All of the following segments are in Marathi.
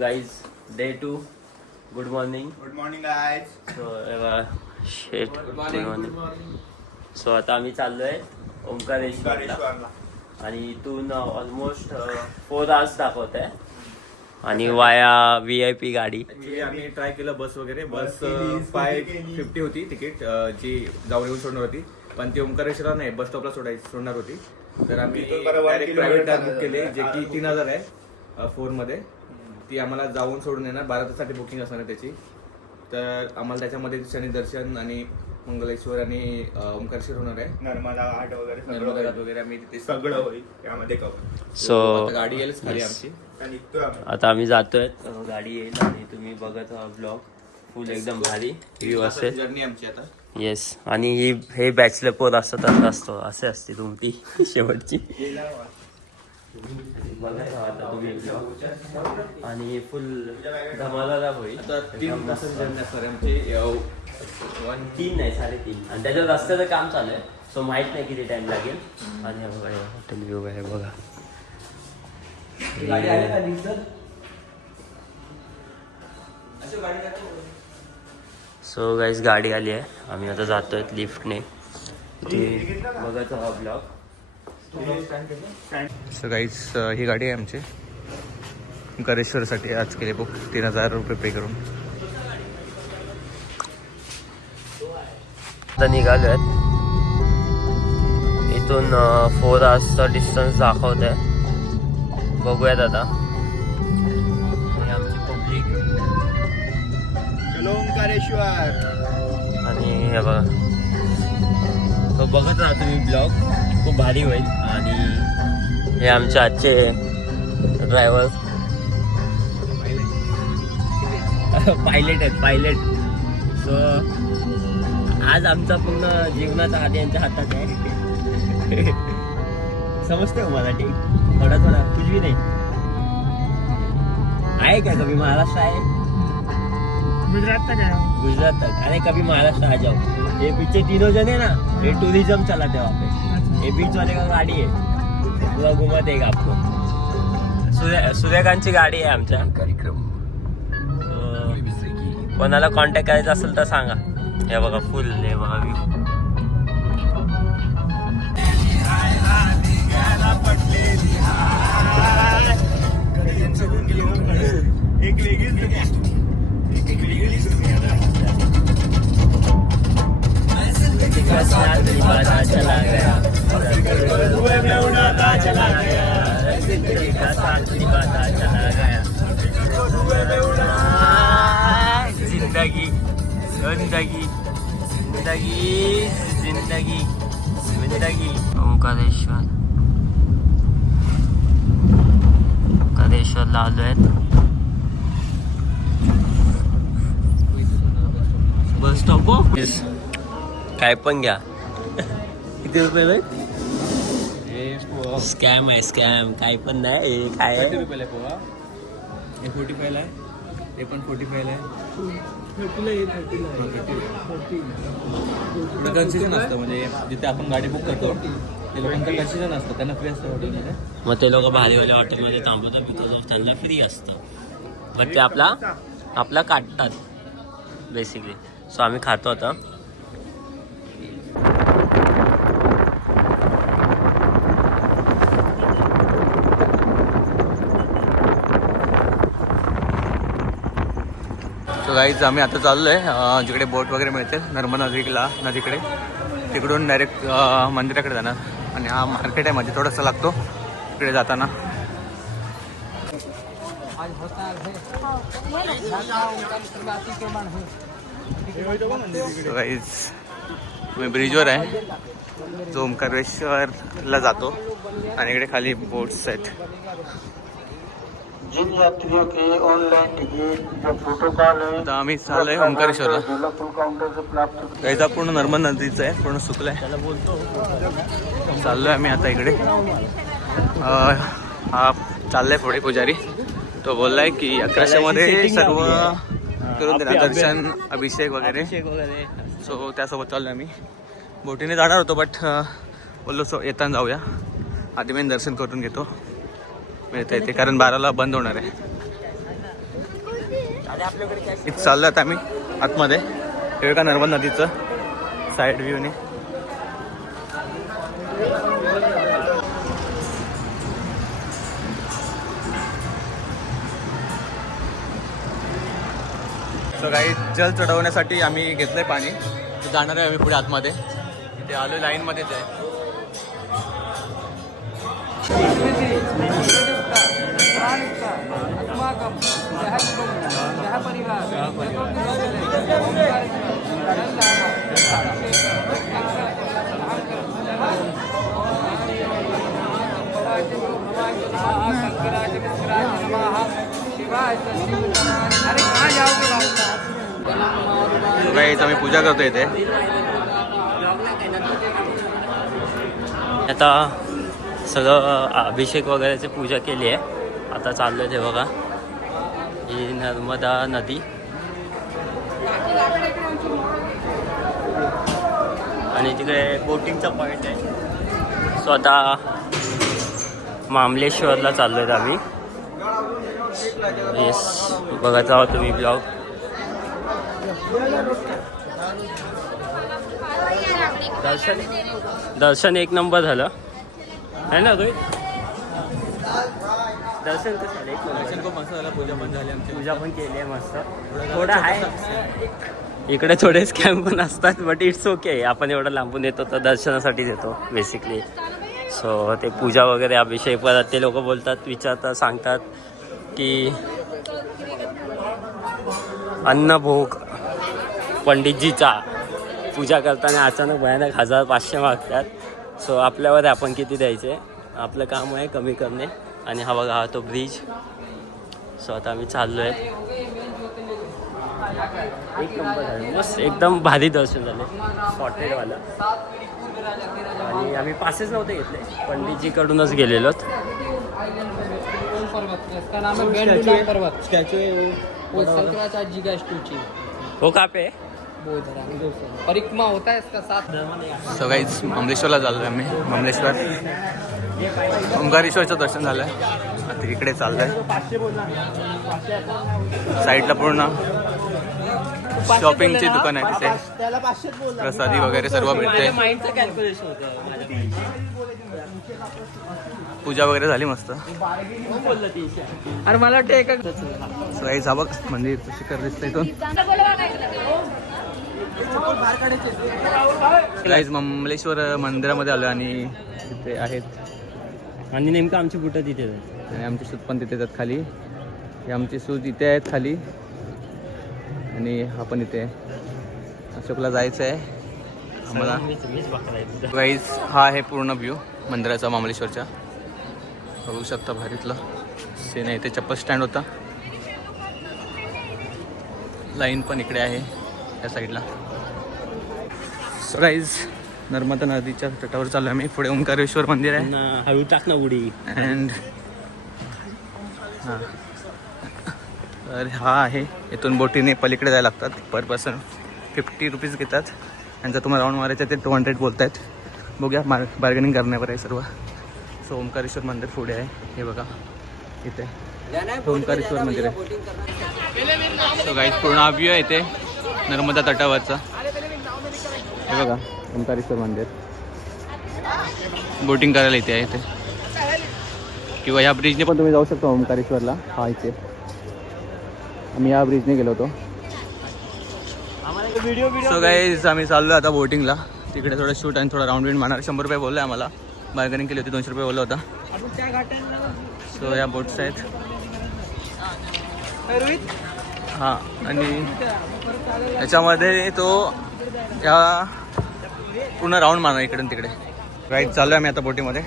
Guys, day 2. Good morning. Good morning guys. Good morning. So आता आम्ही चाललोय ओंकारेश्वरला आणि इथून ऑलमोस्ट 4 hours दाखवत आहे आणि वाया VIP गाडी. ऍक्च्युली आम्ही ट्राय केलं बस वगैरे. बस 550 होती तिकीट, जी जाऊन येऊन सोडणार होती, पण ती ओंकारेश्वरला नाही, बस स्टॉपला सोडणार होती. तर आम्ही डायरेक्ट प्रायव्हेट कार बुक केली, जे की 3000 आहे 4 मध्ये. ती आम्हाला जाऊन सोडून येणार, 12 तासासाठी बुकिंग असणार आहे त्याची. तर आम्हाला त्याच्यामध्ये शनी दर्शन आणि मंगलेश्वर आणि ओंकारेश्वर होणार आहे. नर्मदा घाट वगैरे नर्मदा घाट वगैरे आम्ही तिथे सगळं होईल त्यामध्ये कव्हर. सो गाडी येईल खाली आमची. आता आम्ही जातोय, गाडी येईल आणि तुम्ही बघत ब्लॉग फुल एकदम भारी व्ह्यू असेल. जर्नी आमची आता. येस. आणि हे बॅचलर पोर असतात असतो असे असते तुमची शेवटची. बघा आता तुम्ही आणि फुल धमाला होईल. आता 3 तासाची जर्नी असणार आहे आमची. 3 नाही 3.5, आणि त्याच्यावर रस्त्याचं काम चालू आहे, सो माहित नाही किती टाइम लागेल. आणि हॉटेल व्ह्यू आहे बघा. सो गाईज गाडी आली आहे, आम्ही आता जातोय लिफ्टने. बघायचा हा ब्लॉग. सो गाईज ही गाडी आहे आमची ओंकारेश्वरसाठी. आज केले बुक 3000 रुपये पे करून. आता निघालो आहेत. इथून 4 hours डिस्टन्स दाखवत आहे. बघूयात आता. आमची पब्लिक चलो ओंकारेश्वर. आणि हे बघा, तो बघत राहा तुम्ही ब्लॉग, खूप भारी होईल. आणि हे आमचे आजचे ड्रायव्हर पायलट आहेत, पायलट. सो आज आमचा पूर्ण जीवनाचा हात यांच्या हातात आहे. समजते हो मराठी थोडा थोडा, कुछ भी नहीं आहे का. कभी महाराष्ट्र आहे, गुजरात तक है, गुजरात तक. अरे कभी महाराष्ट्र आ जाओ. ये पीछे 3 जन है ना, ये टूरिज्म चलाते हैं वहाँ पे. ये बीच वाले का गाड़ी है, पूरा घुमा देगा आपको. सूर्यकांतची गाडी आहे आमच्या. कोणाला कॉन्टॅक्ट करायचा असेल तर सांगा. हे बघा फुल, हे बघा व्ह्यू. एक लेगीच चला गया चला गया जिंदगी जिंदगी जिंदगी जिंदगी जिंदगी. ओंकारेश्वर, ओंकारेश्वरला आलो आहेत. Bus stop. काय पण घ्या. किती रुपये रे? स्कॅम आहे, स्कॅम. काय पण नाही. हे काय आहे? 30 रुपयाला पोहा. हे 45 आहे, हे पण 45 आहे. कन्सेशन असतं, म्हणजे जिथे आपण गाडी बुक करतो ते लोकांचं कन्सेशन असतं, त्यांना फ्री असतं हॉटेलमध्ये. मग ते लोक भारीवाल्या हॉटेलमध्ये थांबवतात बिकॉज ऑफ त्यांना फ्री असतं. बट ते आपला काटतात बेसिकली. सो आम्ही खातो आता. सो गाईज आम्ही आता चाललो आहे जिकडे बोट वगैरे मिळते नर्मदा नदीकडे. तिकडून डायरेक्ट मंदिराकडे जाणार. आणि हा मार्केट आहे मध्ये थोडासा लागतो इकडे जाताना. सो गाईज मी ब्रिजवर आहे जो ओंकारेश्वरला जातो आणि इकडे खाली बोट्स आहेत. जिन यात्रियों के ऑनलाइन टिकट जो प्रोटोकॉल है, आता आम्ही चाललोय ओंकारेश्वरला. फुल काउंटर से प्राप्त. गाईचा पूर्ण नर्मदा नदीचं आहे, पूर्ण सुकलंय. चाललोय आम्ही आता इकडे. हा चाललाय पुढे पुजारी. तो बोललाय की 1100 मध्ये सर्व करून देणार, दर्शन अभिषेक वगैरे. सो त्यासोबत चाललोय आम्ही. बोटीने जाणार होतो बट बोललो सो येताना जाऊया, आधी मी दर्शन करून घेतो. मिळतं ते, कारण 12ला बंद होणार आहे. आणि आपल्याकडे काय इथं चाललो आता आम्ही आतमध्ये. हे का नर्मदा नदीचं साईड व्ह्यूने. सो काही जल चढवण्यासाठी आम्ही घेतलंय पाणी. जाणार आहे आम्ही पुढे आतमध्ये. इथे आलो लाईनमध्येच आहे. गाईज आम्ही पूजा करतो इथे. आता सगळं अभिषेक वगैरेची पूजा केली आहे. आता चाललोय ते बघा, ही नर्मदा नदी. आणि तिकडे बोटिंगचा पॉईंट आहे. सो आता मामलेश्वरला चाललोय आम्ही. येस, बघत आहोत तुम्ही ब्लॉग. दर्शन एक नंबर झालं है ना रोहित? दर्शन तर झालं, दर्शन खूप मस्त झालं. पूजा पण झाली आमची. पूजा पण केली आहे मस्त. थोडं आहे इकडे थोडे स्कॅम पण असतात, बट इट्स ओके. आपण एवढं लांबून येतो तर दर्शनासाठीच येतो बेसिकली. सो ते पूजा वगैरे अभिषेक परत ते लोक बोलतात, विचारतात, सांगतात की अन्नभोग पंडितजीचा पूजा करताना अचानक भयानक 1500 मागतात. सो आपल्यावर आहे आपण किती द्यायचे. आपलं काम आहे कमी करणे. आणि हा बघा, हा तो ब्रिज. सो आता आम्ही चाललो आहे. एक नंबर झालं, मस्त एकदम भारी दर्शन झाले, सॉर्टेडवाला. आणि आम्ही पासेस नव्हते घेतले, पंडितजीकडूनच गेलेलो. स्टैचू है वो शंकराचार्य जी का स्टैचू. हो का पे परिक्रमा होता है इसका साथ. सो गाईज मामलेश्वरला चाललोय आम्ही. मामलेश्वर ओंकारेश्वरचं दर्शन झालंय. आता इकडे चाललंय साईडला पूर्ण शॉपिंगची दुकान आहे. तिथे प्रसादी वगैरे सर्व भेटते. माइंडचं कॅल्क्युलेशन होतं. पूजा वगैरे झाली मस्त. बोललं 300. अरे मला वाटतं एका सो गाईज हा बघ मंदिर शिखर दिसतं इथून. गाईज मामलेश्वर मंदिरामध्ये आलो आणि तिथे आहेत. आणि नेमकं आमची बुटं तिथे आणि आमचे सूत पण तिथे आहेत खाली. हे आमचे सूत इथे आहेत खाली आणि हा पण इथे. अशोकला जायचं आहे आम्हाला. गाईज हा आहे पूर्ण व्ह्यू मंदिराचा मामलेश्वरच्या. बघू शकता भारीतलं सीन आहे. इथे चप्पल स्टँड होता. लाईन पण इकडे आहे या साईडला. गाईज नर्मदा नदीच्या तटावर चालू आहे आम्ही. पुढे ओंकारेश्वर मंदिर आहे. हळू टाक ना उडी. अँड हां, तर हा आहे. इथून बोटीने पलीकडे जायला लागतात. पर पर्सन 50 रुपीज घेतात. आणि जर तुम्हाला राऊंड मारायचं ते 200 बोलत आहेत. बघूया, बार्गेनिंग करण्यावर आहे सर्व. सो ओंकारेश्वर मंदिर पुढे आहे. हे बघा इथे ओंकारेश्वर मंदिर आहे. सो गाईज पूर्ण हा व्ह्यू आहे इथे नर्मदा तटावरचा. हे बघा ओंकारेश्वर मंदिर. बोटिंग करायला इथे आहे इथे. किंवा ह्या ब्रिजने पण तुम्ही जाऊ शकता ओंकारेश्वरला. हा इथे आम्ही या ब्रिजने गेलो होतो. सो गाईज आम्ही चाललो आता बोटिंगला. तिकडे थोडं शूट आणि थोडा राऊंड विंड मारणार. 100 रुपये बोललो आहे आम्हाला. बार्गेनिंग केली होती, 200 रुपये बोलला होता. सो या बोट्स आहेत. हां, आणि याच्यामध्ये तो या पूर्ण राऊंड मारणार इकडून तिकडे. राईट चाललो आहे आम्ही आता बोटीमध्ये.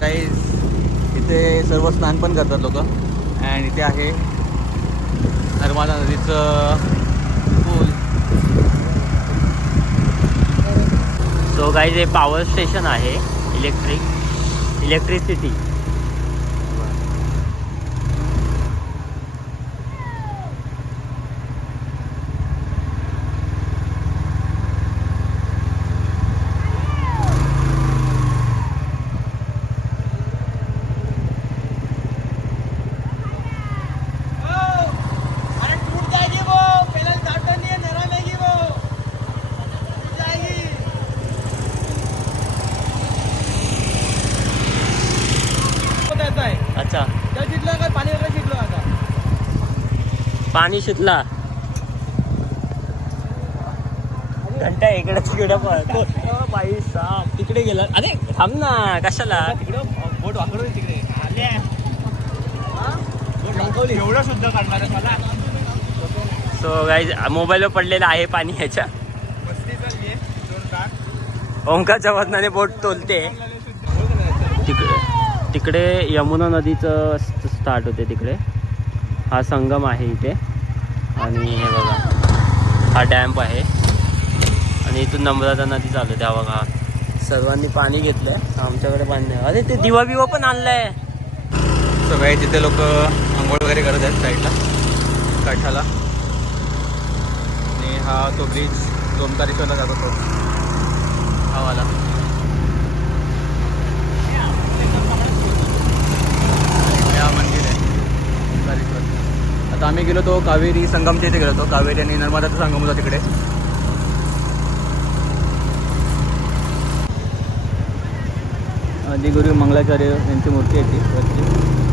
काही इथे सर्व स्नान पण करतात लोक. अँड इथे आहे नर्मदा नदीचं पूल. सो गाईज हे पॉवर स्टेशन आहे. इलेक्ट्रिसिटी. अच्छा पाणी वगैरे शिकलो आता. पाणी शितला घंटा इकडे तिकडे पळतो बाई साप तिकडे गेला. अरे थांब ना कशाला बोट वाकडून तिकडे एवढं सुद्धा काढणार आहे मला. सो गाईज मोबाईलवर पडलेलं आहे पाणी ह्याच्या. मस्ती चालली आहे जोरदार. ओंकारच्या वजनाने बोट तोलते. तिकडे यमुना नदीचं स्टार्ट होते तिकडे. हा संगम आहे इथे आणि हे बघा हा डॅम्प आहे आणि इथून नम्रता नदी चालू आहे. हा बघा सर्वांनी पाणी घेतलंय. आमच्याकडे पाणी नाही. अरे ते दिवा बिवा पण आणलाय. सगळे तिथे लोक आंघोळ वगैरे करत आहेत साईडला काठाला. आणि हा तो ब्रिज ओंकारेश्वरला जातो तो हा वाला. हा मंदिर आहे ओंकारेश्वर. आता आम्ही गेलो तो कावेरी संगमच्या इथे गेलो होतो. कावेरी आणि नर्मदाचा संगम होता तिकडे. आदिगुरु मंगलाचार्य यांची मूर्ती आहे ती वरती.